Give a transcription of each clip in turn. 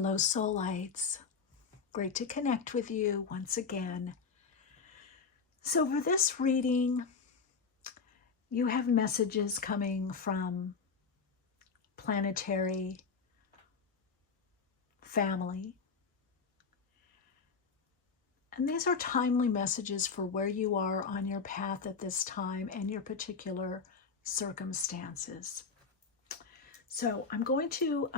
Hello, Soulites. Great to connect with you once again. So for this reading, you have messages coming from planetary family. And these are timely messages for where you are on your path at this time and your particular circumstances. So I'm going to,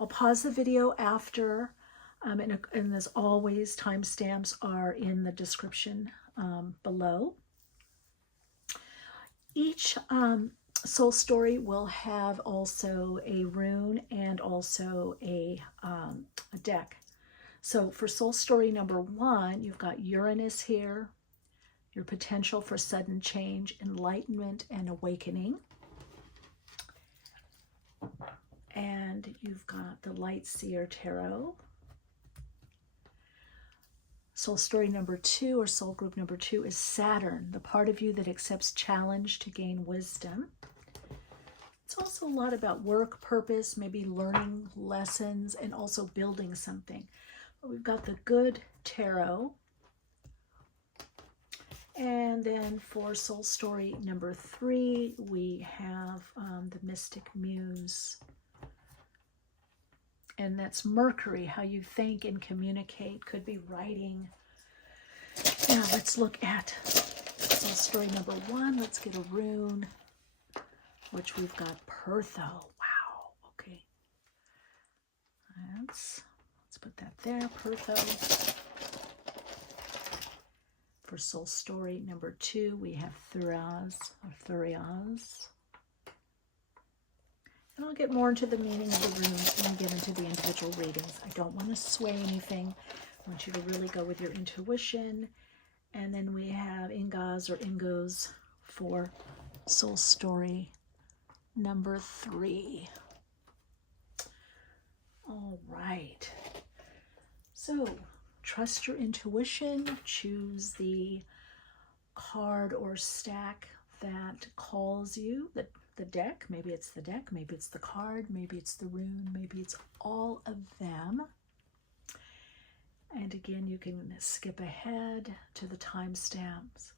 I'll pause the video after, and as always, timestamps are in the description below. Each soul story will have also a rune and also a deck. So for soul story number 1, you've got Uranus here, your potential for sudden change, enlightenment, and awakening. And you've got the Light Seer Tarot. Soul story number 2, or soul group number 2, is Saturn, the part of you that accepts challenge to gain wisdom. It's also a lot about work, purpose, maybe learning lessons, and also building something. But we've got the Good Tarot. And then for soul story number 3, we have the Mystic Muse. And that's Mercury, how you think and communicate, could be writing. Now let's look at soul story number 1. Let's get a rune, which we've got Pertho. Wow, okay. Let's put that there, Pertho. For soul story number 2, we have Thuraz, or Thuriaz. And I'll get more into the meaning of the runes when we get into the individual readings. I don't want to sway anything. I want you to really go with your intuition. And then we have Ingaz or Ingos for soul story number 3. All right. So trust your intuition. Choose the card or stack that calls you, the deck. Maybe it's the deck, maybe it's the card, maybe it's the rune, maybe it's all of them. And again, you can skip ahead to the timestamps.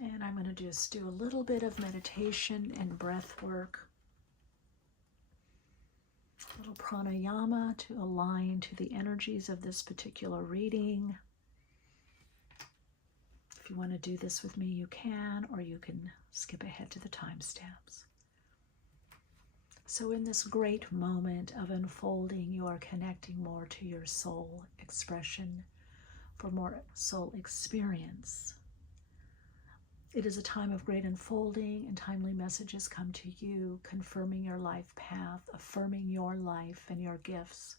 And I'm going to just do a little bit of meditation and breath work. A little pranayama to align to the energies of this particular reading. If you want to do this with me, you can, or you can skip ahead to the timestamps. So in this great moment of unfolding, you are connecting more to your soul expression for more soul experience. It is a time of great unfolding, and timely messages come to you, confirming your life path, affirming your life and your gifts.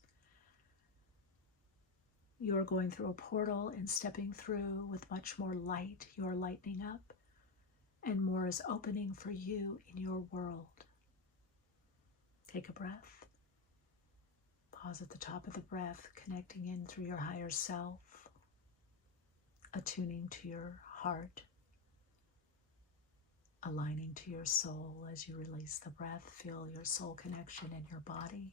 You are going through a portal and stepping through with much more light. You are lightening up, and more is opening for you in your world. Take a breath. Pause at the top of the breath, connecting in through your higher self, attuning to your heart, aligning to your soul. As you release the breath, feel your soul connection in your body.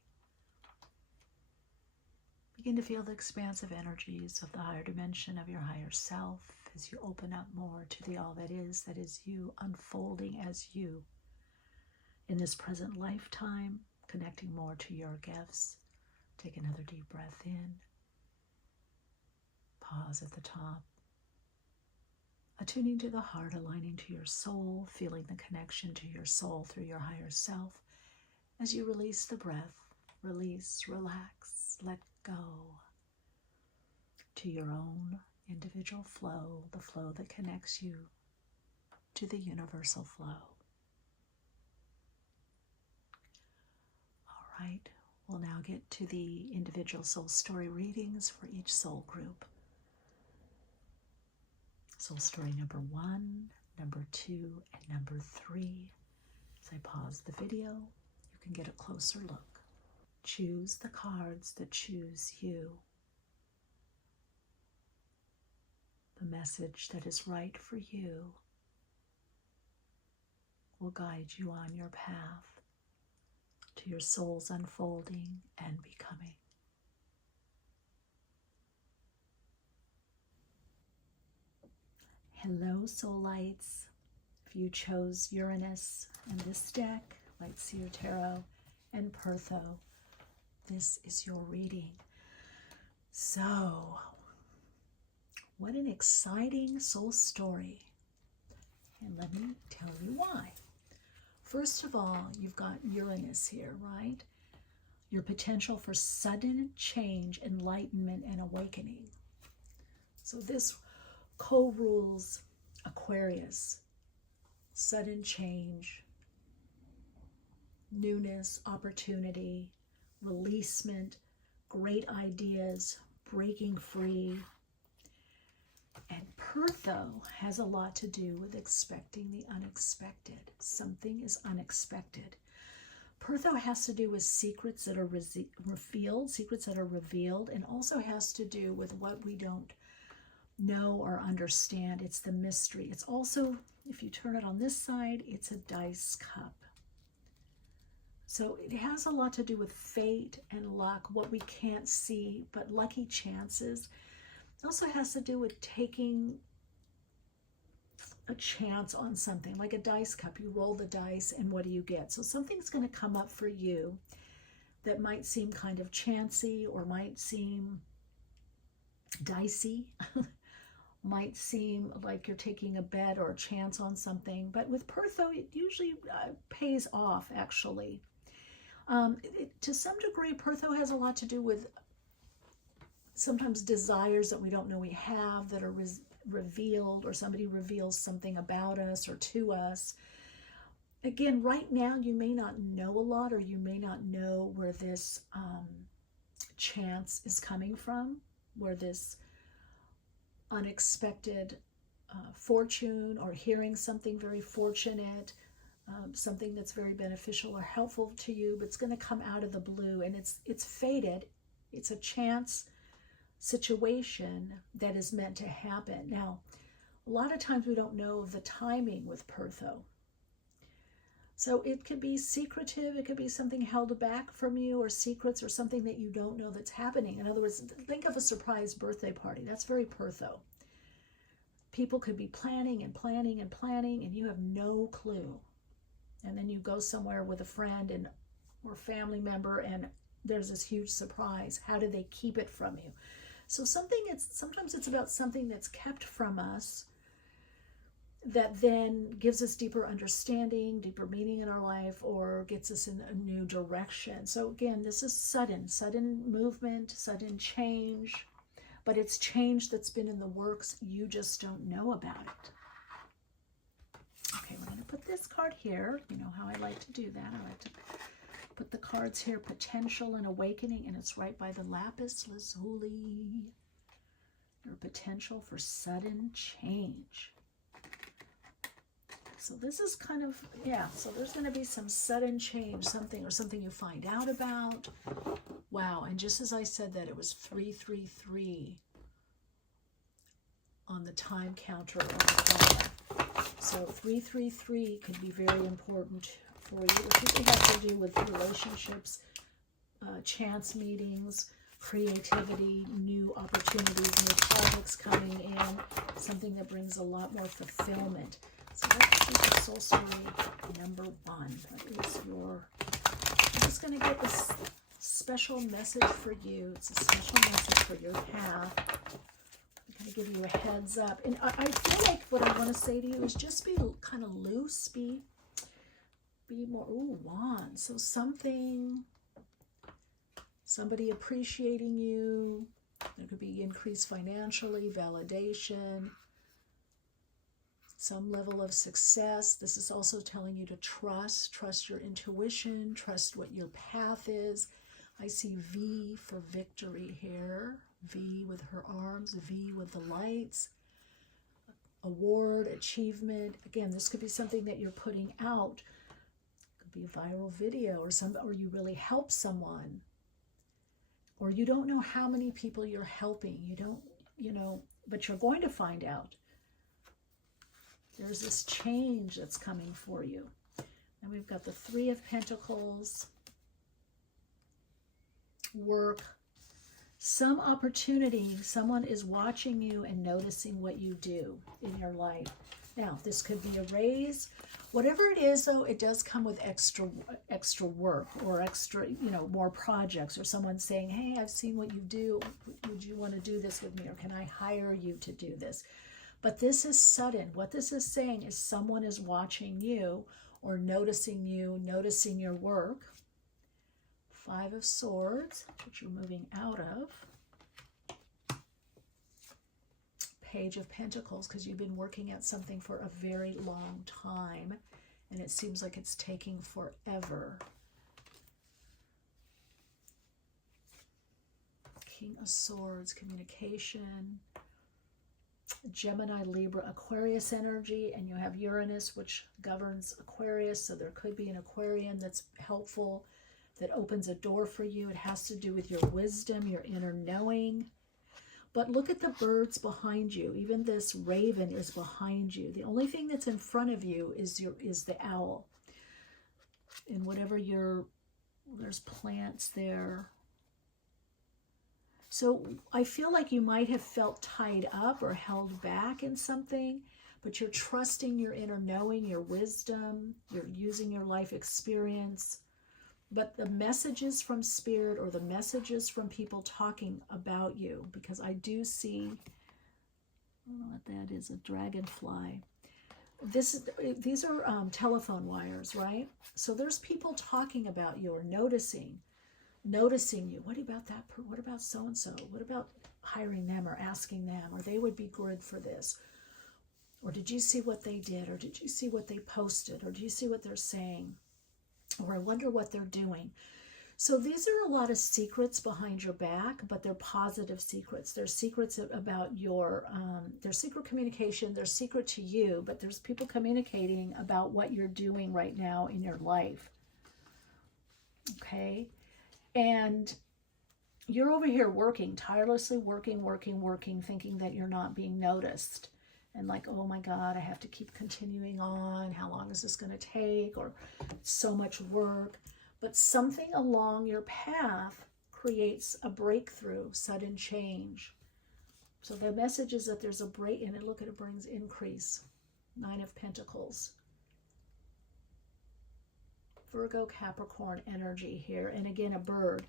Begin to feel the expansive energies of the higher dimension of your higher self as you open up more to the all that is you, unfolding as you in this present lifetime, connecting more to your gifts. Take another deep breath in. Pause at the top. Attuning to the heart, aligning to your soul, feeling the connection to your soul through your higher self. As you release the breath, release, relax, let go to your own individual flow, the flow that connects you to the universal flow. All right, we'll now get to the individual soul story readings for each soul group. Soul story number 1, number 2, and number 3. As I pause the video, you can get a closer look. Choose the cards that choose you. The message that is right for you will guide you on your path to your soul's unfolding and becoming. Hello, soul lights. If you chose Uranus in this deck, Light Seer Tarot, and Pertho, this is your reading. So, what an exciting soul story. And let me tell you why. First of all, you've got Uranus here, right? Your potential for sudden change, enlightenment, and awakening. So this co-rules Aquarius. Sudden change, newness, opportunity, releasement, great ideas, breaking free. And Pertho has a lot to do with expecting the unexpected. Something is unexpected. Pertho has to do with secrets that are revealed, and also has to do with what we don't know or understand. It's the mystery. It's also, if you turn it on this side, it's a dice cup. So it has a lot to do with fate and luck, what we can't see, but lucky chances. It also has to do with taking a chance on something, like a dice cup. You roll the dice and what do you get? So something's going to come up for you that might seem kind of chancy or might seem dicey, might seem like you're taking a bet or a chance on something. But with Pertho, it usually pays off, actually. To some degree, Pertho has a lot to do with sometimes desires that we don't know we have that are revealed, or somebody reveals something about us or to us. Again, right now, you may not know a lot, or you may not know where this chance is coming from, where this unexpected fortune, or hearing something very fortunate, something that's very beneficial or helpful to you, but it's going to come out of the blue, and it's fated. It's a chance situation that is meant to happen. Now, a lot of times we don't know the timing with Pertho. So it could be secretive, it could be something held back from you, or secrets, or something that you don't know that's happening. In other words, think of a surprise birthday party. That's very Pertho. People could be planning and planning and planning, and you have no clue. And then you go somewhere with a friend and or family member, and there's this huge surprise. How do they keep it from you? So sometimes it's about something that's kept from us, that then gives us deeper understanding, deeper meaning in our life, or gets us in a new direction. So again, this is sudden movement, sudden change, but it's change that's been in the works. You just don't know about it. Okay, we're going to put this card here. You know how I like to do that. I like to put the cards here, potential and awakening, and it's right by the lapis lazuli. Your potential for sudden change. So this is kind of, so there's going to be some sudden change, something you find out about. Wow, and just as I said that, it was 333 on the time counter of the card. So 333 could be very important for you. It usually has to do with relationships, chance meetings, creativity, new opportunities, new projects coming in, something that brings a lot more fulfillment. So let's see the soul story number 1. What is I'm just going to get this special message for you. It's a special message for your path. I'm going to give you a heads up. And I feel like what I want to say to you is just be kind of loose, be more, wands. So somebody appreciating you. There could be increase financially, validation, some level of success. This is also telling you to trust your intuition, trust what your path is. I see V for victory here, V with her arms, V with the lights, award, achievement. Again, this could be something that you're putting out. It could be a viral video, or you really help someone, or you don't know how many people you're helping. You don't, but you're going to find out. There's this change that's coming for you. And we've got the 3 of Pentacles, work, some opportunity. Someone is watching you and noticing what you do in your life. Now, this could be a raise. Whatever it is, though, it does come with extra work or extra, more projects, or someone saying, hey, I've seen what you do. Would you want to do this with me? Or can I hire you to do this? But this is sudden. What this is saying is someone is watching you or noticing you, noticing your work. 5 of Swords, which you're moving out of. Page of Pentacles, because you've been working at something for a very long time, and it seems like it's taking forever. King of Swords, communication. Gemini, Libra, Aquarius energy, and you have Uranus, which governs Aquarius, so there could be an Aquarian that's helpful, that opens a door for you. It has to do with your wisdom, your inner knowing. But look at the birds behind you. Even this raven is behind you. The only thing that's in front of you is the owl. And whatever there's plants there. So I feel like you might have felt tied up or held back in something, but you're trusting your inner knowing, your wisdom, you're using your life experience. But the messages from Spirit, or the messages from people talking about you, because I do see, I don't know what that is, a dragonfly. These are telephone wires, right? So there's people talking about you or noticing you. What about that? What about so-and-so? What about hiring them or asking them? Or they would be good for this. Or did you see what they did? Or did you see what they posted? Or do you see what they're saying? Or I wonder what they're doing. So these are a lot of secrets behind your back, but they're positive secrets. They're secrets about their secret communication. They're secret to you, but there's people communicating about what you're doing right now in your life. Okay? And you're over here working, tirelessly working, thinking that you're not being noticed. And like, oh my God, I have to keep continuing on. How long is this going to take? Or so much work. But something along your path creates a breakthrough, sudden change. So the message is that there's a break, and look at it brings increase. 9 of Pentacles. Virgo, Capricorn energy here. And again, a bird.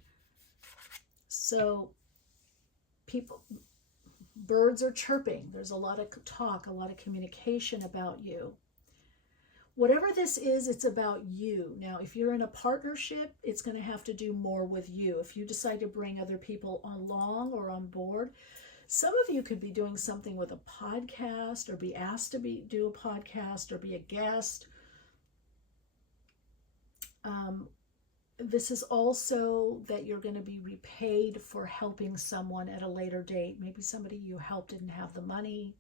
So birds are chirping. There's a lot of talk, a lot of communication about you. Whatever this is, it's about you. Now, if you're in a partnership, it's going to have to do more with you. If you decide to bring other people along or on board, some of you could be doing something with a podcast, or be asked to do a podcast, or be a guest. This is also that you're going to be repaid for helping someone at a later date. Maybe somebody you helped didn't have the money.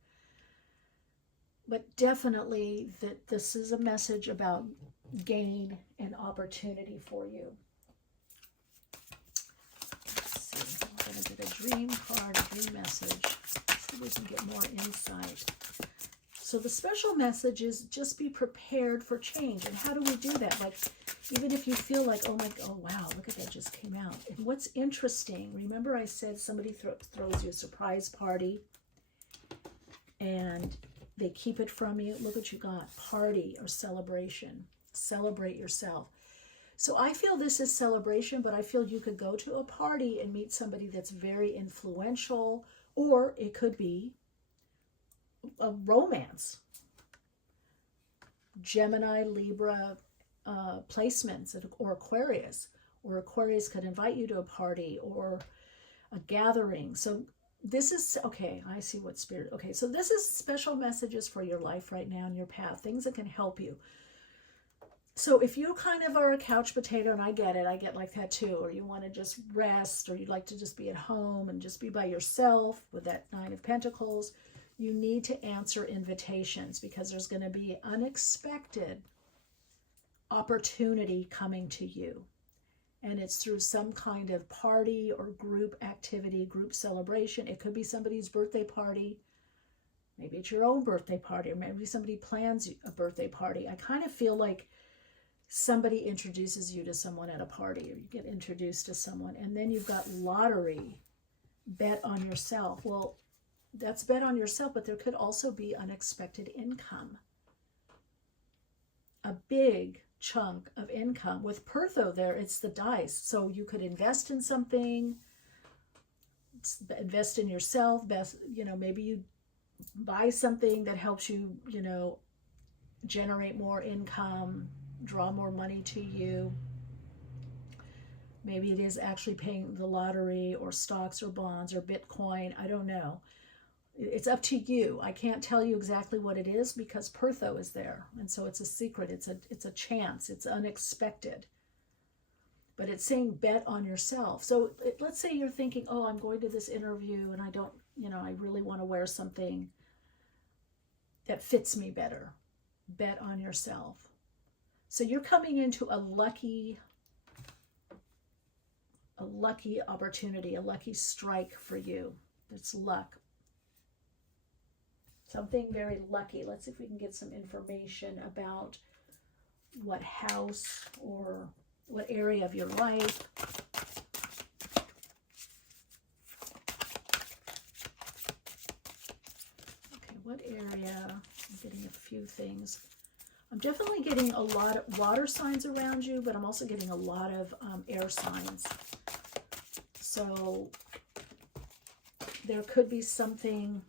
But definitely that this is a message about gain and opportunity for you. Let's see. I'm going to get a dream card, a dream message. See if we can get more insight. So the special message is just be prepared for change. And how do we do that? Like, even if you feel like, oh wow, look at that, just came out. And what's interesting, remember I said somebody throws you a surprise party and they keep it from you. Look what you got, party or celebration. Celebrate yourself. So I feel this is celebration, but I feel you could go to a party and meet somebody that's very influential, or it could be a romance. Gemini, Libra, placements, or Aquarius could invite you to a party or a gathering. So this is, okay, I see what Spirit, okay, so this is special messages for your life right now in your path, things that can help you. So if you kind of are a couch potato, and I get it, I get like that too, or you want to just rest, or you'd like to just be at home and just be by yourself with that 9 of Pentacles, you need to answer invitations, because there's going to be unexpected opportunity coming to you. And it's through some kind of party or group activity, group celebration. It could be somebody's birthday party. Maybe it's your own birthday party, or maybe somebody plans a birthday party. I kind of feel like somebody introduces you to someone at a party, or you get introduced to someone. And then you've got lottery, bet on yourself. Well, that's bet on yourself, but there could also be unexpected income. A big chunk of income. With Pertho there, it's the dice. So you could invest in something, invest in yourself, maybe you buy something that helps you, generate more income, draw more money to you. Maybe it is actually paying the lottery or stocks or bonds or Bitcoin. I don't know. It's up to you. I can't tell you exactly what it is because Pertho is there. And so it's a secret. It's a chance. It's unexpected. But it's saying bet on yourself. So let's say you're thinking, oh, I'm going to this interview and I don't, I really want to wear something that fits me better. Bet on yourself. So you're coming into a lucky opportunity, a lucky strike for you. It's luck. Something very lucky. Let's see if we can get some information about what house or what area of your life. Okay, what area? I'm getting a few things. I'm definitely getting a lot of water signs around you, but I'm also getting a lot of air signs. So there could be something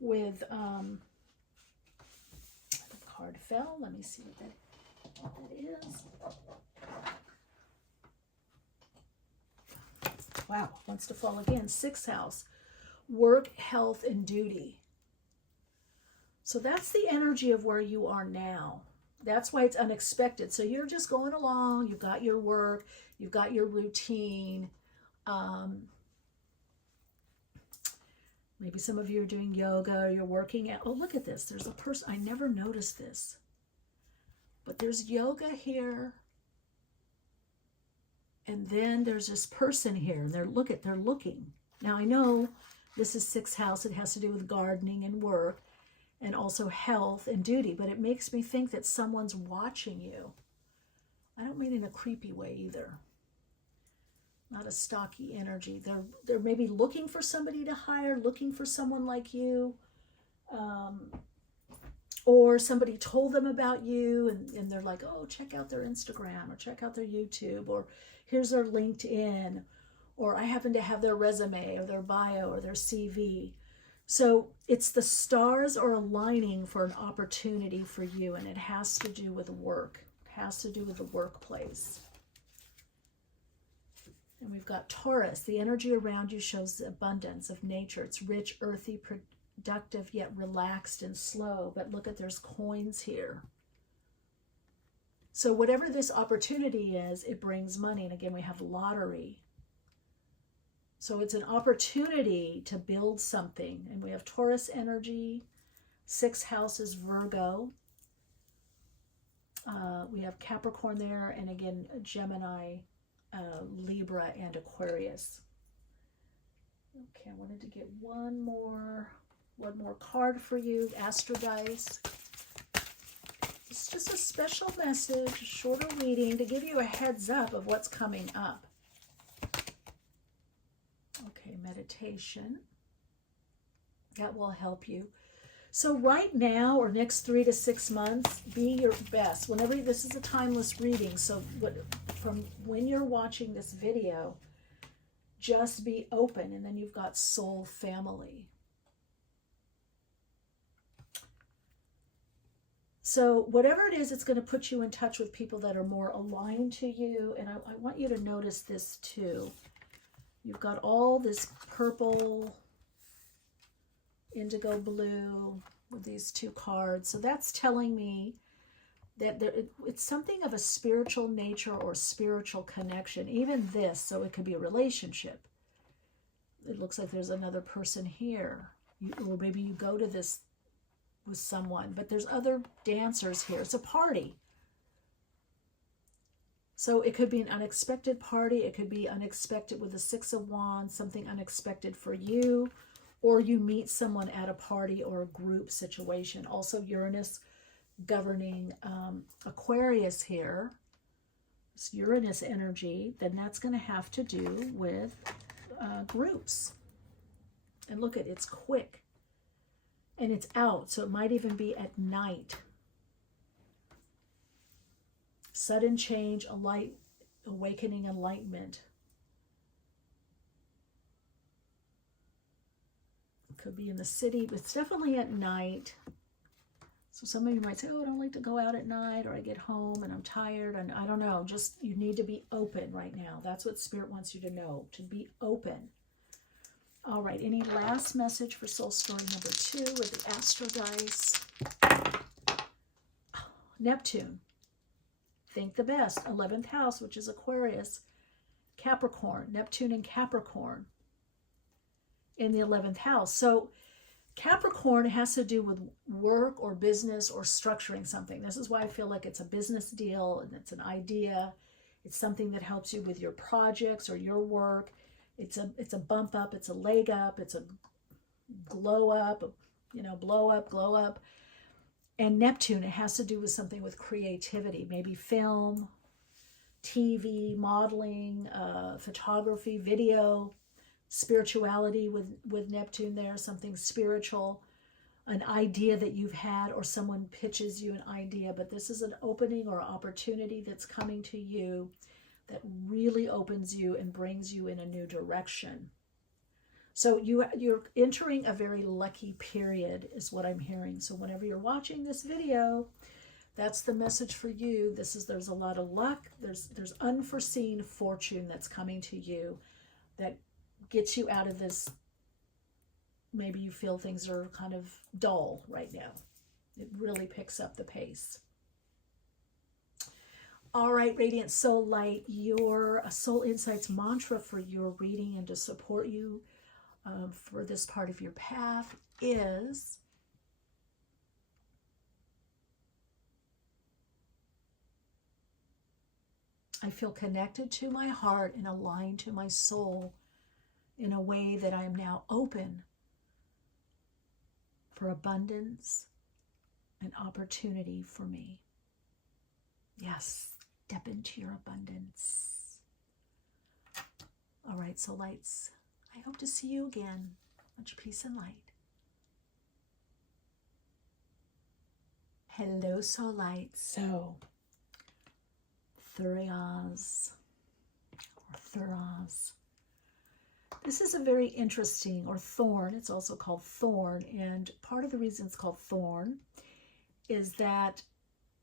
with the card fell. Let me see what that is. Wow, wants to fall again. 6th house, work, health, and duty. So that's the energy of where you are now. That's why it's unexpected. So you're just going along. You've got your work. You've got your routine. Maybe some of you are doing yoga. Or you're working out. Oh, look at this. There's a person. I never noticed this. But there's yoga here. And then there's this person here. And they're looking. Now, I know this is 6th house. It has to do with gardening and work. And also health and duty, but it makes me think that someone's watching you. I don't mean in a creepy way either. Not a stocky energy. They're maybe looking for somebody to hire, looking for someone like you, or somebody told them about you, and they're like, oh, check out their Instagram, or check out their YouTube, or here's their LinkedIn, or I happen to have their resume, or their bio, or their CV. So it's the stars are aligning for an opportunity for you, and it has to do with work. It has to do with the workplace. And we've got Taurus. The energy around you shows the abundance of nature. It's rich, earthy, productive, yet relaxed and slow. But look at, there's coins here. So whatever this opportunity is, it brings money. And again, we have lottery. So it's an opportunity to build something. And we have Taurus energy. 6th house is Virgo. We have Capricorn there. And again, Gemini, Libra, and Aquarius. Okay, I wanted to get one more card for you. Astro Dice. It's just a special message, a shorter reading to give you a heads up of what's coming up. Okay, meditation. That will help you. So right now, or next 3 to 6 months, be your best. Whenever, this is a timeless reading, so from when you're watching this video, just be open, and then you've got soul family. So whatever it is, it's going to put you in touch with people that are more aligned to you, and I want you to notice this too. You've got all this purple, indigo blue with these 2 cards. So that's telling me that it's something of a spiritual nature or spiritual connection. Even this, so it could be a relationship. It looks like there's another person here. Or maybe you go to this with someone, but there's other dancers here. It's a party. So it could be an unexpected party. It could be unexpected with the 6 of Wands, something unexpected for you, or you meet someone at a party or a group situation. Also Uranus governing Aquarius here, it's Uranus energy, then that's going to have to do with groups. And look at it's quick and it's out, so it might even be at night. Sudden change, awakening, enlightenment. It could be in the city, but it's definitely at night. So some of you might say, oh, I don't like to go out at night, or I get home and I'm tired, and I don't know. Just, you need to be open right now. That's what Spirit wants you to know, to be open. All right, any last message for soul story number 2 with the Astro Dice? Neptune. Think the best. 11th house, which is Aquarius. Capricorn. Neptune and Capricorn in the 11th house. So Capricorn has to do with work or business or structuring something. This is why I feel like it's a business deal and it's an idea. It's something that helps you with your projects or your work. It's a bump up, it's a leg up, it's a glow up, blow up, glow up. And Neptune, it has to do with something with creativity, maybe film, TV, modeling, photography, video, spirituality with Neptune there, something spiritual, an idea that you've had, or someone pitches you an idea. But this is an opening or opportunity that's coming to you that really opens you and brings you in a new direction. So you're entering a very lucky period is what I'm hearing. So whenever you're watching this video, that's the message for you. There's a lot of luck. There's unforeseen fortune that's coming to you that gets you out of this. Maybe you feel things are kind of dull right now. It really picks up the pace. All right, Radiant Soul Light, your Soul Insights mantra for your reading and to support you for this part of your path is I feel connected to my heart and aligned to my soul in a way that I am now open for abundance and opportunity for me. Yes, step into your abundance. All right, Soul Lights, I hope to see you again. Much peace and light. Hello, Soul Lights. So, Thuras. This is a very interesting, or thorn, it's also called thorn, and part of the reason it's called thorn is that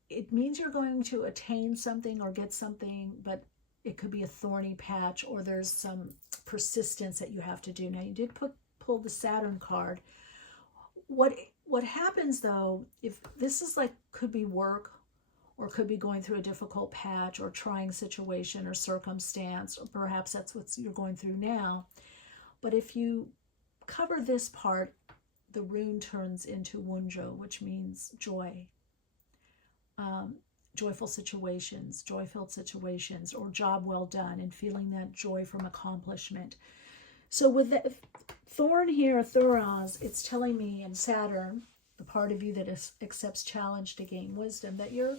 it means you're going to attain something or get something, but it could be a thorny patch, or there's some persistence that you have to do. Now, you did pull the Saturn card. What happens, though, if this is like, could be work, or could be going through a difficult patch or trying situation or circumstance, or perhaps that's what you're going through now. But if you cover this part, the rune turns into Wunjo, which means joy. Joyful situations, joy-filled situations, or job well done, and feeling that joy from accomplishment. So with the thorn here, Thuras, it's telling me, and Saturn, the part of you that accepts challenge to gain wisdom, that you're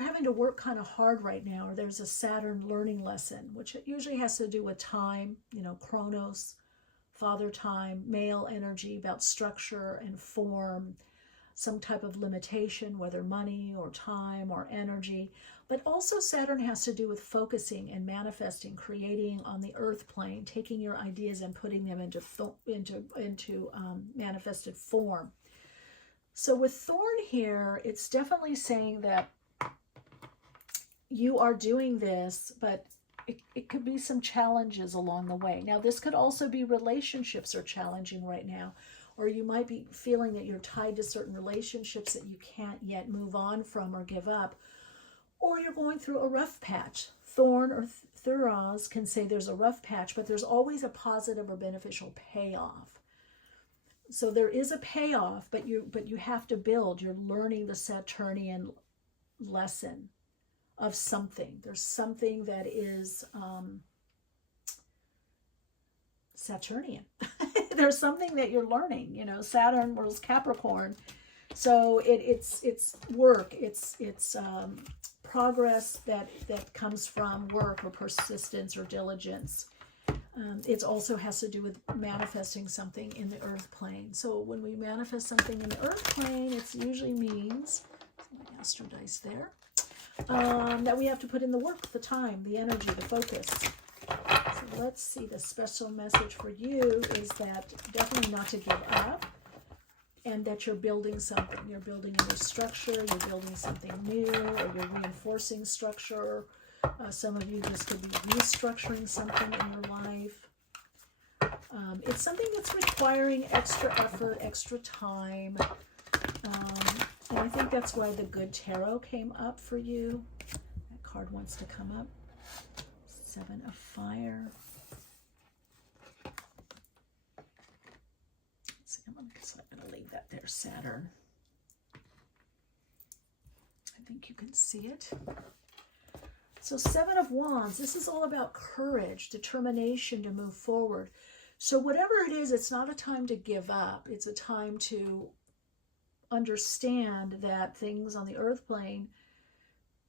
having to work kind of hard right now, or there's a Saturn learning lesson, which usually has to do with time, Chronos, father time, male energy, about structure and form, some type of limitation, whether money or time or energy. But also Saturn has to do with focusing and manifesting, creating on the earth plane, taking your ideas and putting them into manifested form. So with thorn here, it's definitely saying that you are doing this, but it could be some challenges along the way. Now, this could also be relationships are challenging right now, or you might be feeling that you're tied to certain relationships that you can't yet move on from or give up, or you're going through a rough patch. Thorn or Thuras can say there's a rough patch, but there's always a positive or beneficial payoff. So there is a payoff, but you have to build. You're learning the Saturnian lesson of something. There's something that is Saturnian. There's something that you're learning. Saturn rules Capricorn, So it's work, it's progress that comes from work or persistence or diligence. It also has to do with manifesting something in the earth plane. So when we manifest something in the earth plane, it usually means, my astro dice there, that we have to put in the work, the time, the energy, the focus. So let's see, the special message for you is that definitely not to give up, and that you're building something. You're building a new structure, you're building something new, or you're reinforcing structure. Some of you just could be restructuring something in your life. It's something that's requiring extra effort, extra time. And I think that's why the Good Tarot came up for you. That card wants to come up. 7 of Fire. Let's see, I'm going to leave that there, Saturn. I think you can see it. So 7 of Wands, this is all about courage, determination to move forward. So whatever it is, it's not a time to give up. It's a time to understand that things on the earth plane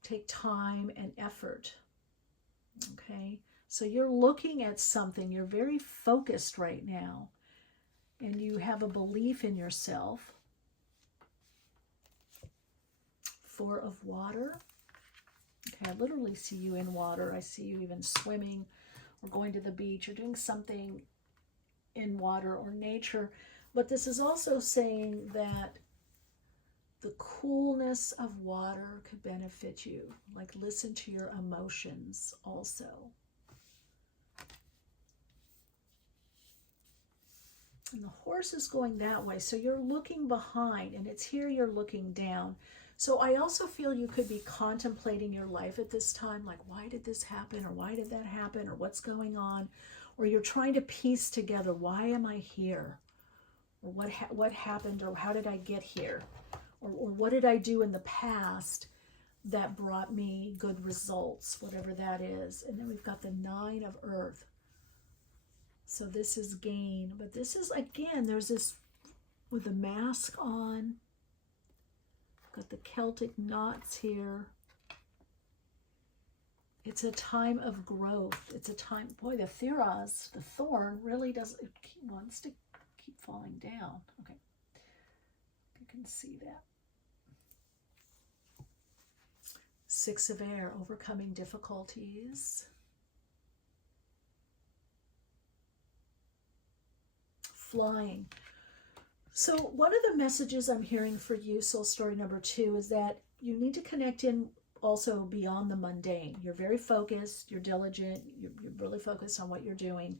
take time and effort. Okay, so you're looking at something, you're very focused right now, and you have a belief in yourself. 4 of Water. Okay, I literally see you in water. I see you even swimming or going to the beach or doing something in water or nature. But this is also saying that the coolness of water could benefit you. Like, listen to your emotions also. And the horse is going that way. So you're looking behind, and it's here you're looking down. So I also feel you could be contemplating your life at this time, like, why did this happen, or why did that happen, or what's going on? Or you're trying to piece together, why am I here? Or what happened, or how did I get here? Or what did I do in the past that brought me good results, whatever that is. And then we've got the 9 of Earth. So this is gain, but this is, again, there's this with the mask on. Got the Celtic knots here. It's a time of growth. It's a time, boy, the Theros, the thorn, really does, it wants to keep falling down. Okay, you can see that. 6 of Air, overcoming difficulties. Flying. So one of the messages I'm hearing for you, soul story number 2, is that you need to connect in also beyond the mundane. You're very focused, you're diligent, you're really focused on what you're doing.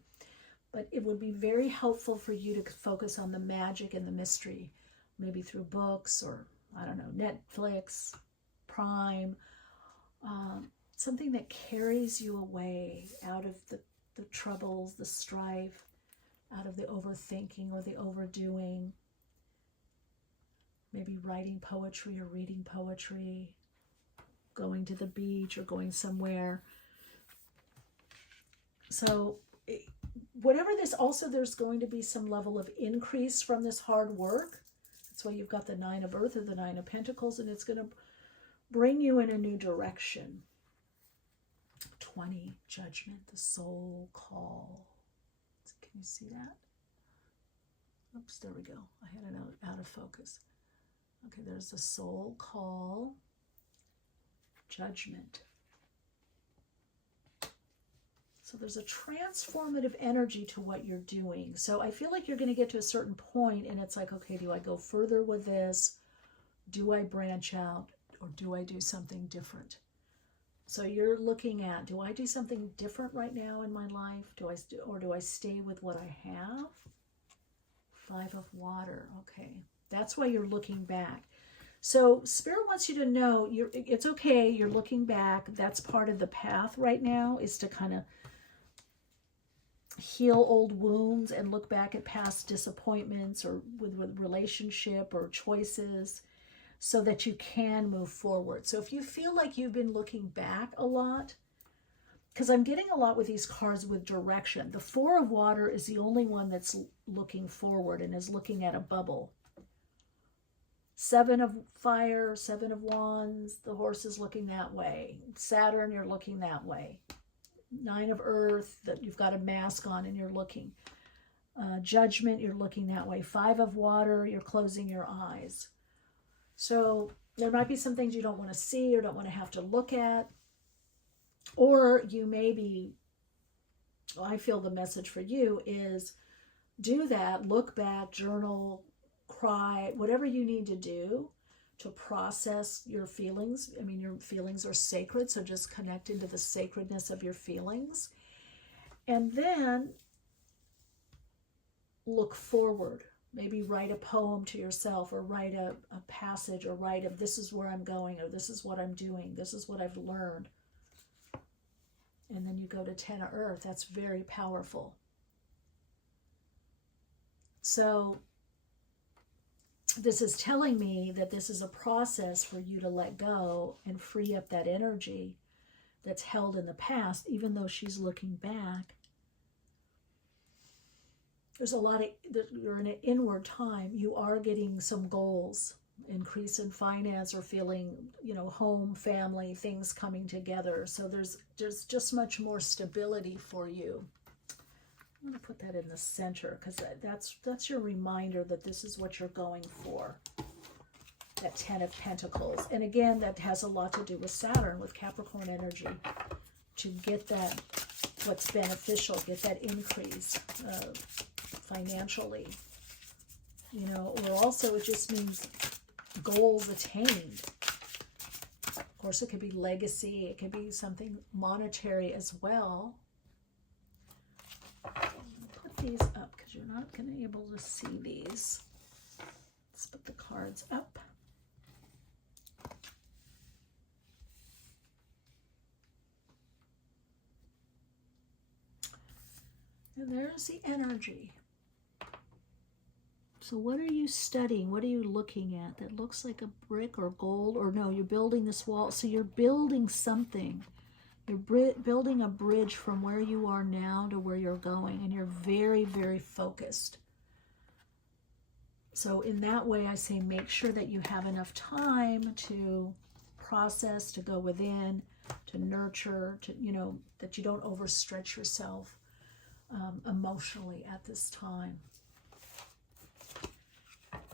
But it would be very helpful for you to focus on the magic and the mystery, maybe through books or, I don't know, Netflix, Prime, something that carries you away out of the troubles, the strife, out of the overthinking or the overdoing. Maybe writing poetry or reading poetry, going to the beach or going somewhere. So whatever this, also there's going to be some level of increase from this hard work. That's why you've got the 9 of Earth or the 9 of Pentacles, and it's going to bring you in a new direction. 20, Judgment, the soul call. Can you see that? Oops, there we go. I had it out of focus. Okay, there's the soul call. Judgment. So there's a transformative energy to what you're doing. So I feel like you're going to get to a certain point and it's like, okay, do I go further with this? Do I branch out, or do I do something different? So you're looking at, do I do something different right now in my life? Do I stay with what I have? 5 of Water. Okay. That's why you're looking back. So Spirit wants you to know it's okay. You're looking back. That's part of the path right now, is to kind of heal old wounds and look back at past disappointments or with relationship or choices, so that you can move forward. So if you feel like you've been looking back a lot, because I'm getting a lot with these cards with direction. The 4 of Water is the only one that's looking forward and is looking at a bubble. Seven of fire, Seven of Wands, the horse is looking that way. Saturn, you're looking that way. Nine of Earth, that you've got a mask on and you're looking. Judgment, you're looking that way. Five of Water, you're closing your eyes. So there might be some things you don't want to see or don't want to have to look at. Or you may be, I feel the message for you is do that, look back, journal, cry, whatever you need to do to process your feelings. I mean, your feelings are sacred, so just connect into the sacredness of your feelings. And then look forward. Maybe write a poem to yourself, or write a passage, or write of this is where I'm going, or this is what I'm doing, this is what I've learned. And then you go to 10 of Earth. That's very powerful. So this is telling me that this is a process for you to let go and free up that energy that's held in the past, even though she's looking back. There's a lot of, you're in an inward time. You are getting some goals, increase in finance, or feeling, home, family, things coming together. So there's just much more stability for you. I'm going to put that in the center because that's your reminder that this is what you're going for. That 10 of Pentacles. And again, that has a lot to do with Saturn, with Capricorn energy, to get that, what's beneficial, get that increase financially. Or also it just means goals attained. Of course, it could be legacy. It could be something monetary as well. Put these up because you're not going to be able to see these. Let's put the cards up. And there's the energy. So what are you studying? What are you looking at that looks like a brick or gold? Or no, you're building this wall. So you're building something. You're building a bridge from where you are now to where you're going. And you're very, very focused. So in that way, I say make sure that you have enough time to process, to go within, to nurture, to, that you don't overstretch yourself emotionally at this time.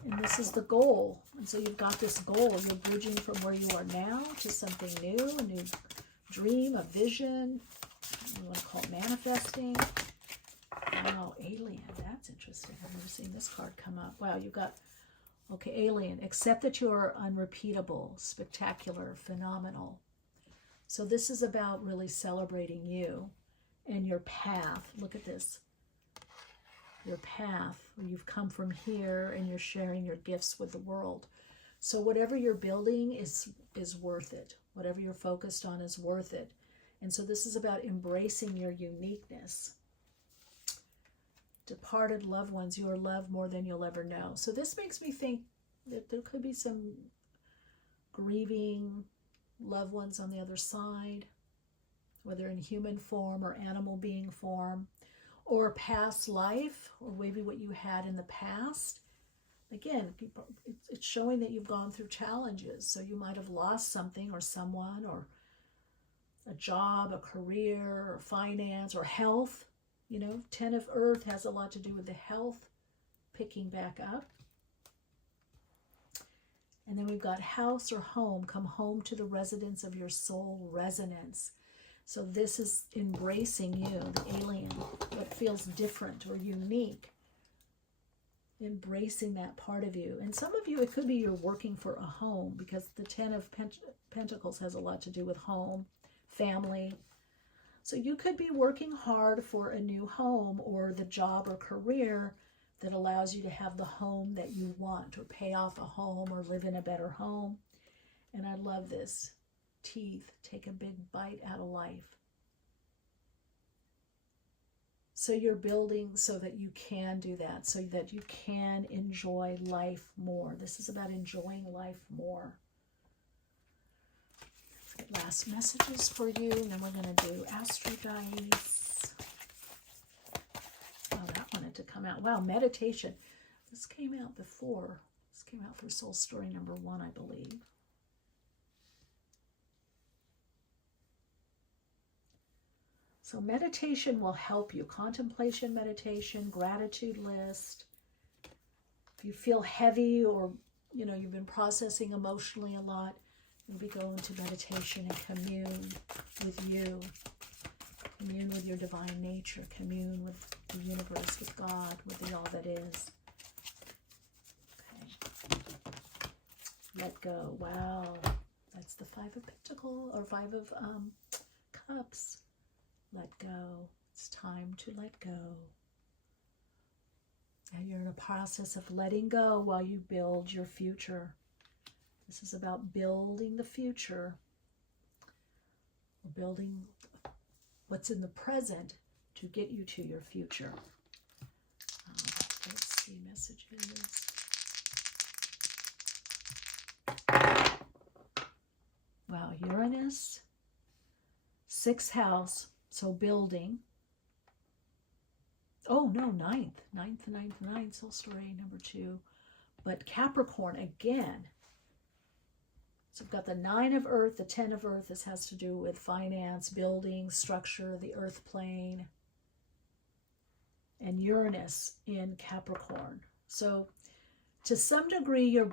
And this is the goal. And so you've got this goal. You're bridging from where you are now to something new, a new dream, a vision. You want to call it manifesting. Wow, alien. That's interesting. I've never seen this card come up. Wow, you've got, okay, alien. Accept that you are unrepeatable, spectacular, phenomenal. So this is about really celebrating you and your path. Look at this. Your path, where you've come from here and you're sharing your gifts with the world. So whatever you're building is worth it. Whatever you're focused on is worth it. And so this is about embracing your uniqueness. Departed loved ones, you are loved more than you'll ever know. So this makes me think that there could be some grieving loved ones on the other side, whether in human form or animal being form, or past life, or maybe what you had in the past. Again, it's showing that you've gone through challenges. So you might have lost something or someone, or a job, a career, or finance, or health. 10 of Earth has a lot to do with the health picking back up. And then we've got house or home. Come home to the residence of your soul resonance. So this is embracing you, the alien, what feels different or unique. Embracing that part of you. And some of you, it could be you're working for a home, because the 10 of Pentacles has a lot to do with home, family. So you could be working hard for a new home, or the job or career that allows you to have the home that you want, or pay off a home, or live in a better home. And I love this. Teeth, take a big bite out of life. So you're building so that you can do that, so that you can enjoy life more. This is about enjoying life more. Let's get last messages for you, and then we're going to do Astro Dice. Oh, that wanted to come out. Wow, meditation. This came out before. This came out for Soul Story number 1, I believe. So meditation will help you. Contemplation meditation, gratitude list. If you feel heavy or, you've been processing emotionally a lot, maybe go into meditation and commune with you. Commune with your divine nature. Commune with the universe, with God, with the all that is. Okay. Let go. Wow. That's the 5 of Pentacles, or 5 of Cups. Let go. It's time to let go. And you're in a process of letting go while you build your future. This is about building the future. Building what's in the present to get you to your future. Let's see messages. Wow, Uranus, 6th house, so building. Oh, no, ninth, Soul Story number 2. But Capricorn, again. So we've got the 9 of Earth, the 10 of Earth. This has to do with finance, building, structure, the Earth plane. And Uranus in Capricorn. So to some degree, you're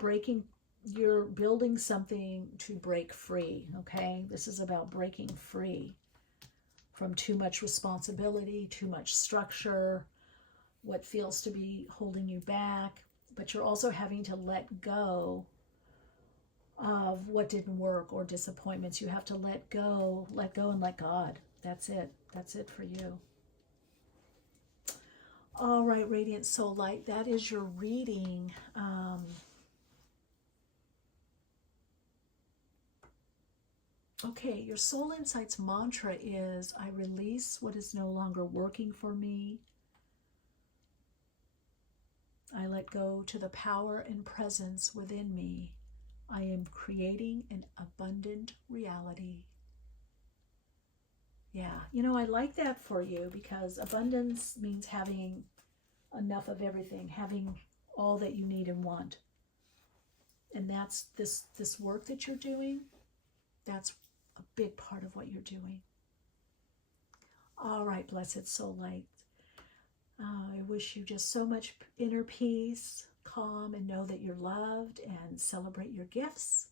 building something to break free, okay? This is about breaking free from too much responsibility, too much structure, what feels to be holding you back, but you're also having to let go of what didn't work or disappointments. You have to let go and let God. That's it. That's it for you. All right, Radiant Soul Light, that is your reading. Okay, your Soul Insights mantra is, I release what is no longer working for me. I let go to the power and presence within me. I am creating an abundant reality. Yeah, I like that for you, because abundance means having enough of everything, having all that you need and want. And that's this work that you're doing, that's a big part of what you're doing. All right, blessed soul light. I wish you just so much inner peace, calm, and know that you're loved, and celebrate your gifts.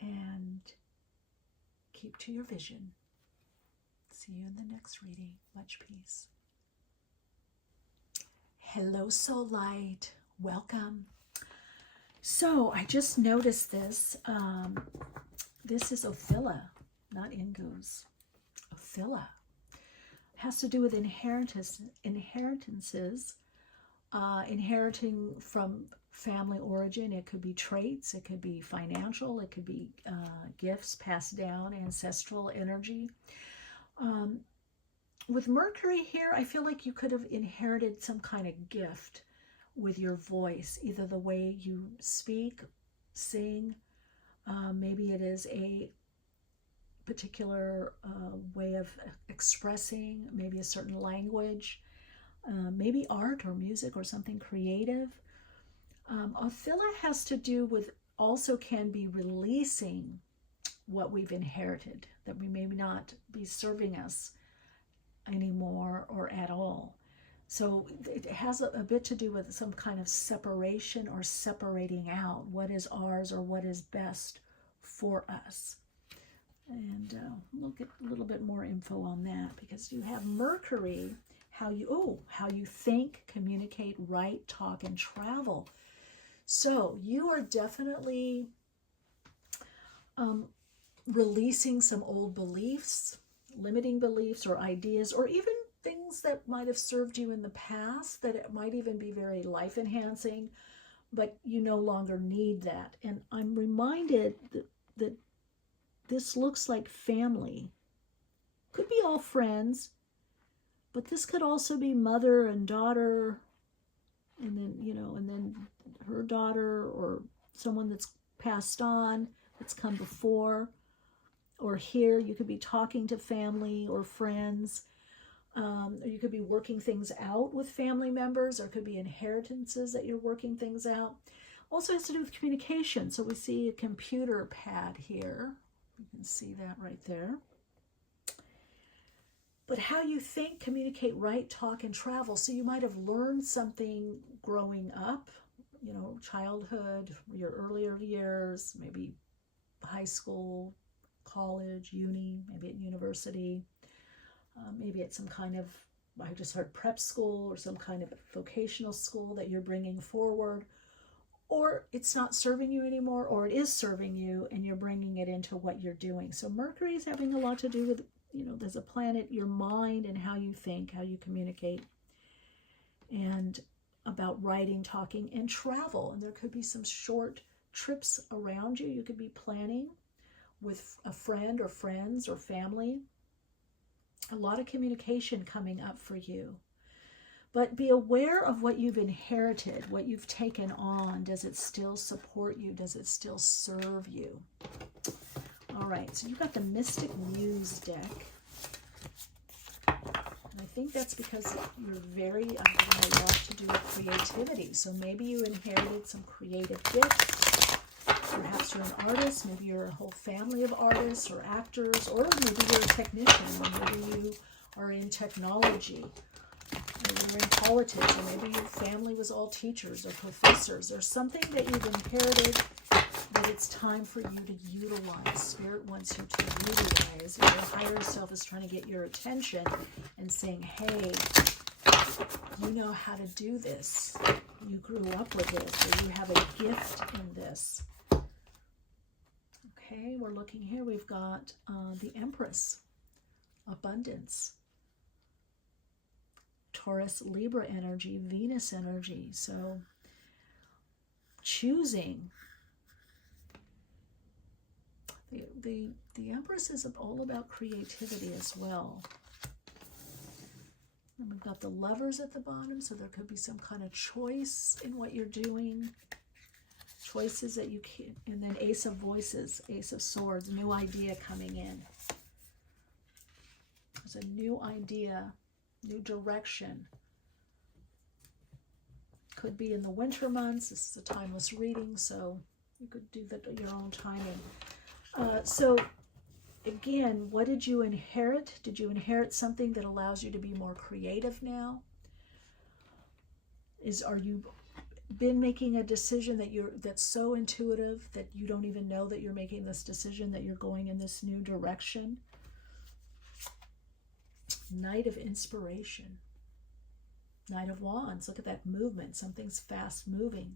And keep to your vision. See you in the next reading. Much peace. Hello, soul light. Welcome. So I just noticed this. This is Ophila, not Ingus. Ophila. Has to do with inheritances, inheriting from family origin. It could be traits, it could be financial, it could be gifts passed down, ancestral energy. With Mercury here, I feel like you could have inherited some kind of gift with your voice, either the way you speak, sing, maybe it is a particular way of expressing, maybe a certain language, maybe art or music or something creative. Ophila has to do with, also can be releasing what we've inherited, that we may not be serving us anymore or at all. So it has a bit to do with some kind of separation or separating out what is ours or what is best for us. And we'll get a little bit more info on that, because you have Mercury, how you think, communicate, write, talk, and travel. So you are definitely releasing some old beliefs, limiting beliefs or ideas, or even things that might have served you in the past, that it might even be very life enhancing, but you no longer need that. And I'm reminded that this looks like family. Could be all friends, but this could also be mother and daughter, and then her daughter, or someone that's passed on, that's come before, or here you could be talking to family or friends. Or you could be working things out with family members, or it could be inheritances that you're working things out. Also has to do with communication. So we see a computer pad here. You can see that right there. But how you think, communicate, write, talk, and travel. So you might have learned something growing up, you know, childhood, your earlier years, maybe high school, college, uni, maybe at university, maybe at some kind of, I just heard prep school or some kind of vocational school that you're bringing forward. Or it's not serving you anymore, or it is serving you and you're bringing it into what you're doing. So Mercury is having a lot to do with, you know, there's a planet, your mind and how you think, how you communicate, and about writing, talking, and travel. And there could be some short trips around you. You could be planning with a friend or friends or family. A lot of communication coming up for you. But be aware of what you've inherited, what you've taken on. Does it still support you? Does it still serve you? All right, so you've got the Mystic Muse deck. And I think that's because you're very, having a lot to do with creativity. So maybe you inherited some creative gifts. Perhaps you're an artist. Maybe you're a whole family of artists or actors. Or maybe you're a technician. Or maybe you are in technology. Maybe you're in politics. Or maybe your family was all teachers or professors. There's something that you've inherited that it's time for you to utilize. Spirit wants you to utilize. Your higher self is trying to get your attention and saying, hey, you know how to do this. You grew up with this, or you have a gift in this. Okay, we're looking here. We've got the Empress, abundance. Taurus, Libra energy, Venus energy. So choosing. The Empress is all about creativity as well. And we've got the Lovers at the bottom, so there could be some kind of choice in what you're doing. Choices that you can, and then Ace of Voices, Ace of Swords, new idea coming in. There's a new idea, new direction. Could be in the winter months. This is a timeless reading, so you could do that at your own timing. So again, what did you inherit? Did you inherit something that allows you to be more creative now? Are you been making a decision that's so intuitive that you don't even know that you're making this decision, that you're going in this new direction? Knight of Inspiration. Knight of Wands. Look at that movement. Something's fast moving.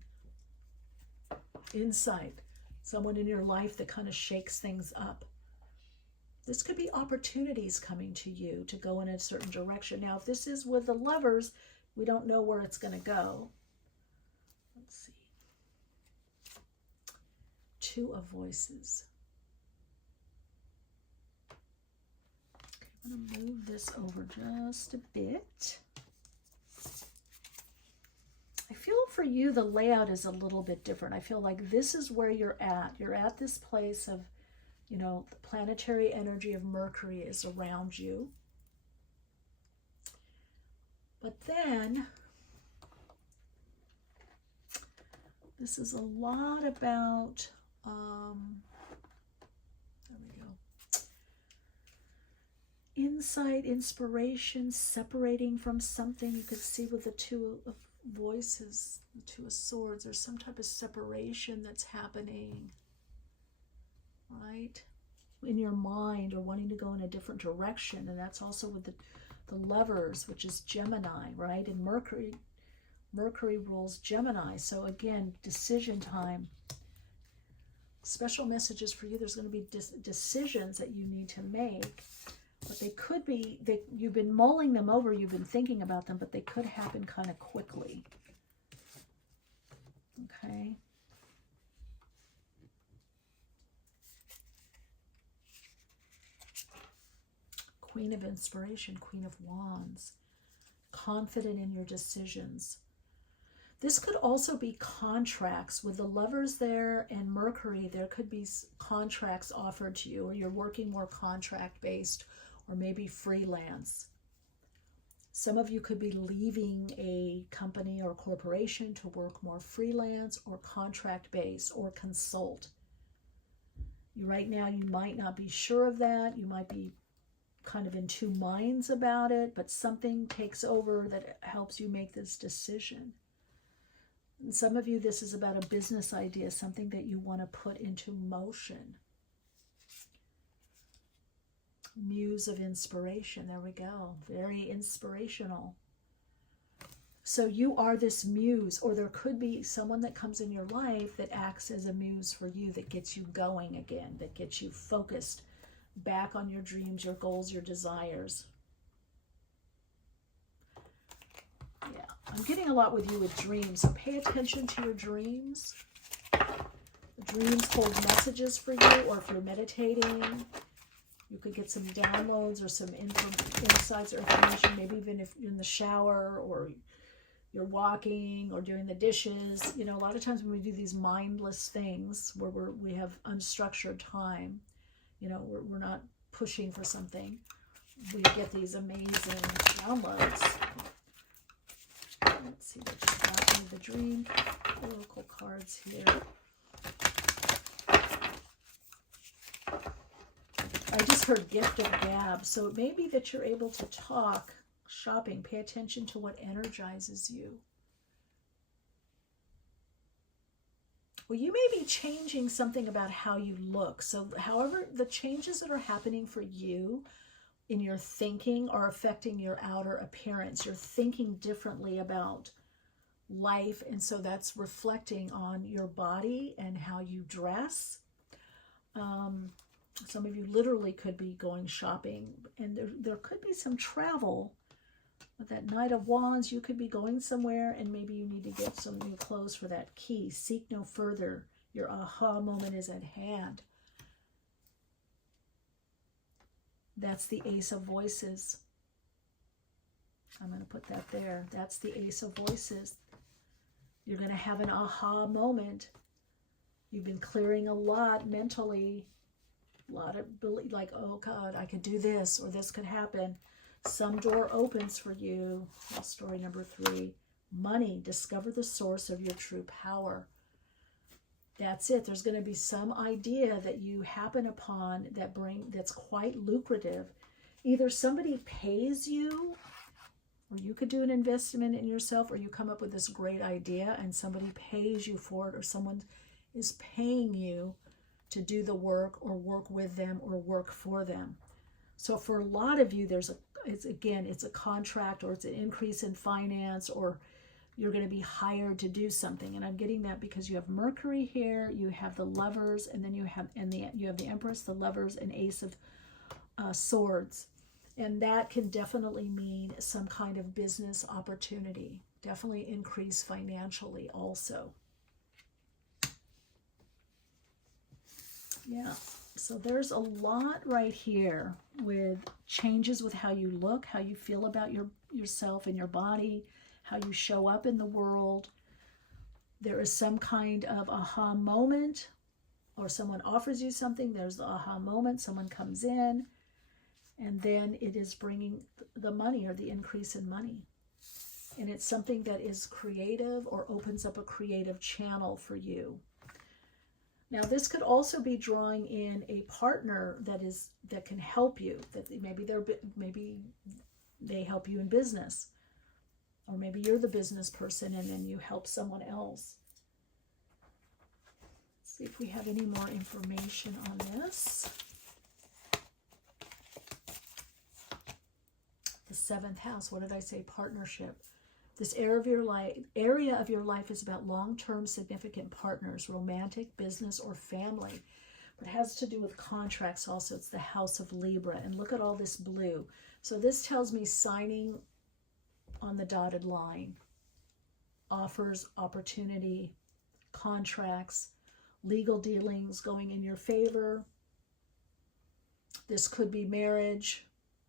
Insight. Someone in your life that kind of shakes things up. This could be opportunities coming to you to go in a certain direction. Now, if this is with the Lovers, we don't know where it's going to go. Let's see. Two of Voices. Okay, I'm going to move this over just a bit. I feel for you the layout is a little bit different. I feel like this is where you're at. You're at this place of, you know, the planetary energy of Mercury is around you. But then, this is a lot about, there we go. Insight, inspiration, separating from something. You could see with the Two of Voices, the Two of Swords, there's some type of separation that's happening, right? In your mind, or wanting to go in a different direction. And that's also with the Lovers, which is Gemini, right? And Mercury rules Gemini. So again, decision time. Special messages for you. There's going to be decisions that you need to make. But they could be, you've been mulling them over, you've been thinking about them, but they could happen kind of quickly. Okay. Queen of Inspiration, Queen of Wands. Confident in your decisions. This could also be contracts. With the Lovers there and Mercury, there could be contracts offered to you, or you're working more contract-based, or maybe freelance. Some of you could be leaving a company or corporation to work more freelance or contract based or consult. Right now, you might not be sure of that. You might be kind of in two minds about it, but something takes over that helps you make this decision. And some of you, this is about a business idea, something that you want to put into motion. Muse of inspiration. There we go. Very inspirational. So you are this muse, or there could be someone that comes in your life that acts as a muse for you, that gets you going again, that gets you focused back on your dreams, your goals, your desires. Yeah, I'm getting a lot with you with dreams, so pay attention to your dreams. The dreams hold messages for you, or if you're meditating, you could get some downloads or some insights or information, maybe even if you're in the shower or you're walking or doing the dishes. You know, a lot of times when we do these mindless things where we have unstructured time, you know, we're not pushing for something, we get these amazing downloads. Let's see what you got in the dream. Oracle cards here. I just heard gift of gab. So it may be that you're able to talk, shopping, pay attention to what energizes you. Well, you may be changing something about how you look. So however, the changes that are happening for you in your thinking are affecting your outer appearance. You're thinking differently about life, and so that's reflecting on your body and how you dress. Some of you literally could be going shopping, and there could be some travel. With that Knight of Wands, you could be going somewhere, and maybe you need to get some new clothes for that key. Seek no further. Your aha moment is at hand. That's the Ace of Voices. I'm going to put that there. That's the Ace of Voices. You're going to have an aha moment. You've been clearing a lot mentally. A lot of, like, oh God, I could do this, or this could happen. Some door opens for you. That's story number 3. Money. Discover the source of your true power. That's it. There's going to be some idea that you happen upon that's quite lucrative. Either somebody pays you, or you could do an investment in yourself, or you come up with this great idea and somebody pays you for it, or someone is paying you to do the work, or work with them, or work for them. So for a lot of you, it's a contract, or it's an increase in finance, or you're going to be hired to do something. And I'm getting that because you have Mercury here, you have the Lovers, and then you have the Empress, the Lovers, and Ace of Swords. And that can definitely mean some kind of business opportunity. Definitely increase financially also. Yeah, so there's a lot right here with changes with how you look, how you feel about yourself and your body, how you show up in the world. There is some kind of aha moment, or someone offers you something. There's the aha moment. Someone comes in, and then it is bringing the money, or the increase in money. And it's something that is creative, or opens up a creative channel for you. Now, this could also be drawing in a partner that can help you. That maybe they help you in business, or maybe you're the business person and then you help someone else. Let's see if we have any more information on this. The 7th house. What did I say? Partnership. This area of your life is about long-term significant partners, romantic, business, or family. But it has to do with contracts also. It's the house of Libra. And look at all this blue. So this tells me signing on the dotted line. Offers, opportunity, contracts, legal dealings going in your favor. This could be marriage,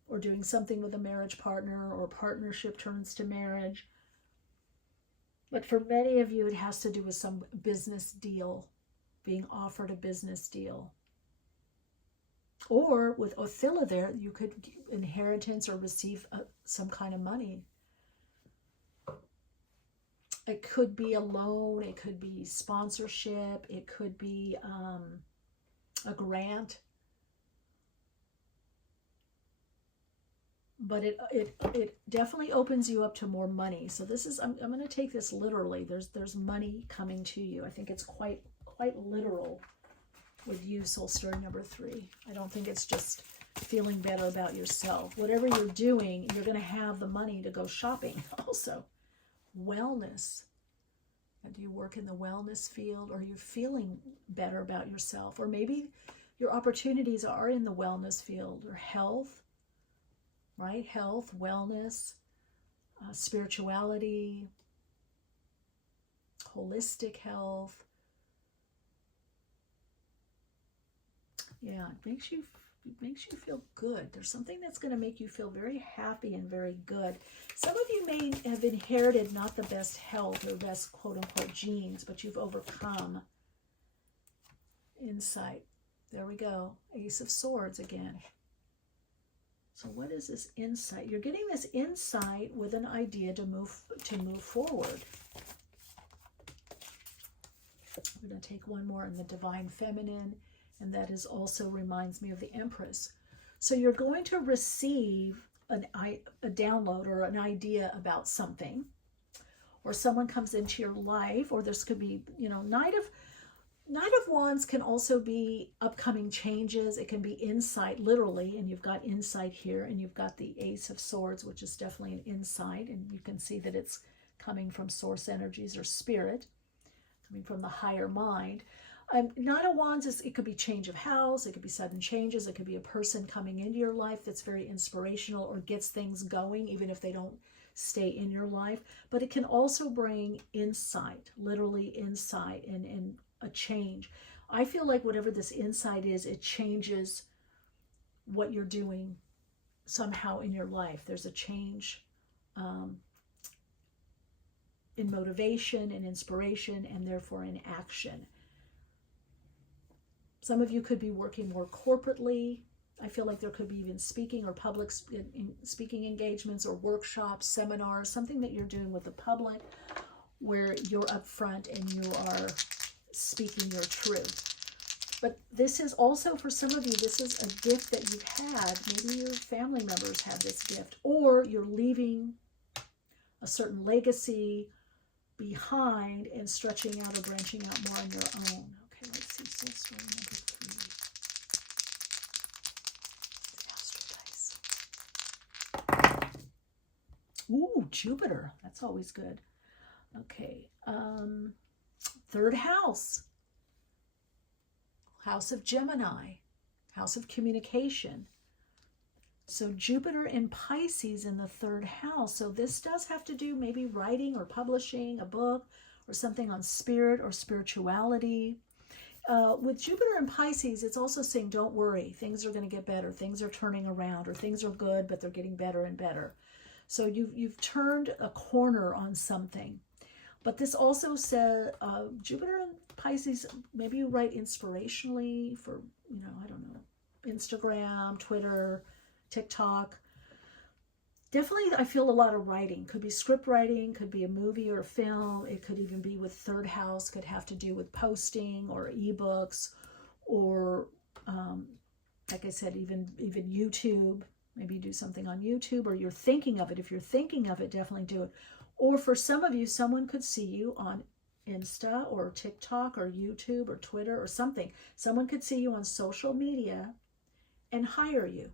or doing something with a marriage partner, or partnership turns to marriage. But for many of you, it has to do with some business deal, being offered a business deal. Or with Othila there, you could inheritance or receive some kind of money. It could be a loan, it could be sponsorship, it could be a grant. But it definitely opens you up to more money. So this is, I'm going to take this literally. There's money coming to you. I think it's quite literal with you, soul story number 3. I don't think it's just feeling better about yourself. Whatever you're doing, you're going to have the money to go shopping also. Wellness. Do you work in the wellness field? Or are you feeling better about yourself? Or maybe your opportunities are in the wellness field, or health, right? Health, wellness, spirituality, holistic health. Yeah, it makes you feel good. There's something that's going to make you feel very happy and very good. Some of you may have inherited not the best health or best quote-unquote genes, but you've overcome. Insight. There we go. Ace of Swords again. So what is this insight? You're getting this insight with an idea to move forward. We're going to take one more in the Divine Feminine. And that is also reminds me of the Empress. So you're going to receive a download or an idea about something, or someone comes into your life, or this could be, Knight of Wands can also be upcoming changes. It can be insight, literally, and you've got insight here, and you've got the Ace of Swords, which is definitely an insight, and you can see that it's coming from source energies or spirit, coming from the higher mind. Knight of Wands it could be change of house, it could be sudden changes, it could be a person coming into your life that's very inspirational or gets things going, even if they don't stay in your life. But it can also bring insight, literally insight and a change. I feel like whatever this insight is, it changes what you're doing somehow in your life. There's a change in motivation and inspiration, and therefore in action. Some of you could be working more corporately. I feel like there could be even speaking or public speaking engagements or workshops, seminars, something that you're doing with the public where you're up front and you are speaking your truth. But this is also, for some of you, this is a gift that you've had. Maybe your family members have this gift, or you're leaving a certain legacy behind and stretching out or branching out more on your own. Okay, let's see, soul story number 3. Astral dice. Ooh, Jupiter. That's always good. Okay. Third house. House of Gemini. House of communication. So Jupiter in Pisces in the third house. So this does have to do maybe writing or publishing a book or something on spirit or spirituality. With Jupiter in Pisces, it's also saying, don't worry, things are going to get better. Things are turning around, or things are good, but they're getting better and better. So you've turned a corner on something. But this also says, Jupiter in Pisces, maybe you write inspirationally for, I don't know, Instagram, Twitter, TikTok. Definitely, I feel a lot of writing. Could be script writing, could be a movie or a film. It could even be with third house, could have to do with posting or ebooks or, like I said, even YouTube. Maybe do something on YouTube, or you're thinking of it. If you're thinking of it, definitely do it. Or for some of you, someone could see you on Insta or TikTok or YouTube or Twitter or something. Someone could see you on social media and hire you,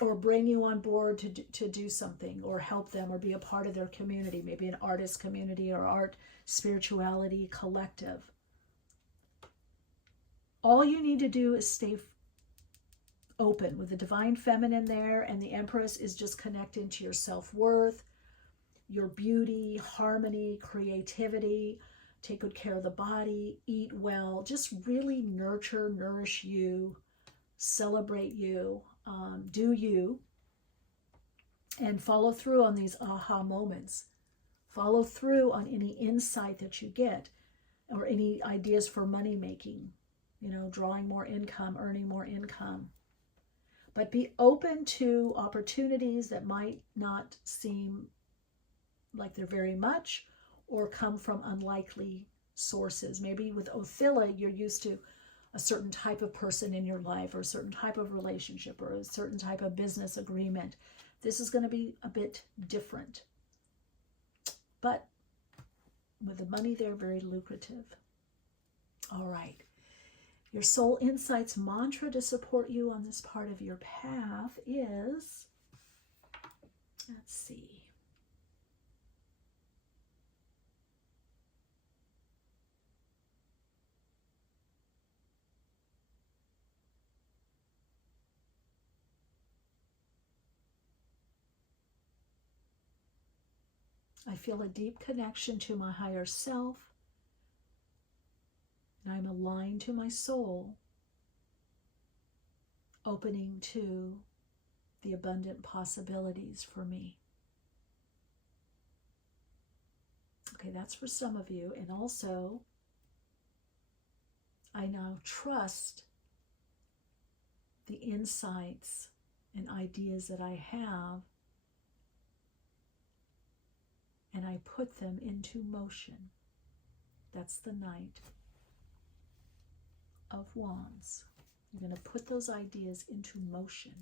or bring you on board to do something, or help them, or be a part of their community, maybe an artist community or art spirituality collective. All you need to do is stay open with the Divine Feminine there, and the Empress is just connecting to your self-worth, your beauty, harmony, creativity. Take good care of the body, eat well, just really nurture, nourish you, celebrate you, do you, and follow through on these aha moments. Follow through on any insight that you get, or any ideas for money making. drawing more income, earning more income. But be open to opportunities that might not seem like they're very much or come from unlikely sources. Maybe with Othilla, you're used to a certain type of person in your life or a certain type of relationship or a certain type of business agreement. This is going to be a bit different. But with the money there, very lucrative. All right. Your Soul Insights mantra to support you on this part of your path is, let's see. I feel a deep connection to my higher self, and I'm aligned to my soul, opening to the abundant possibilities for me. Okay, that's for some of you. And also, I now trust the insights and ideas that I have, and I put them into motion. That's the Knight of Wands. You're going to put those ideas into motion.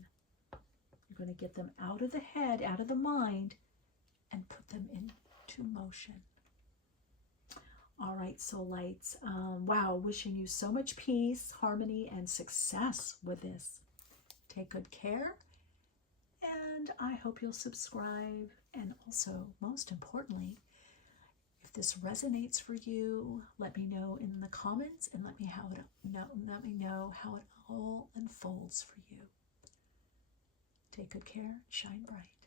You're going to get them out of the head, out of the mind, and put them into motion. All right, Soul Lights. Wow, wishing you so much peace, harmony, and success with this. Take good care, and I hope you'll subscribe. And also, most importantly, if this resonates for you, let me know in the comments and let me know how it all unfolds for you. Take good care, shine bright.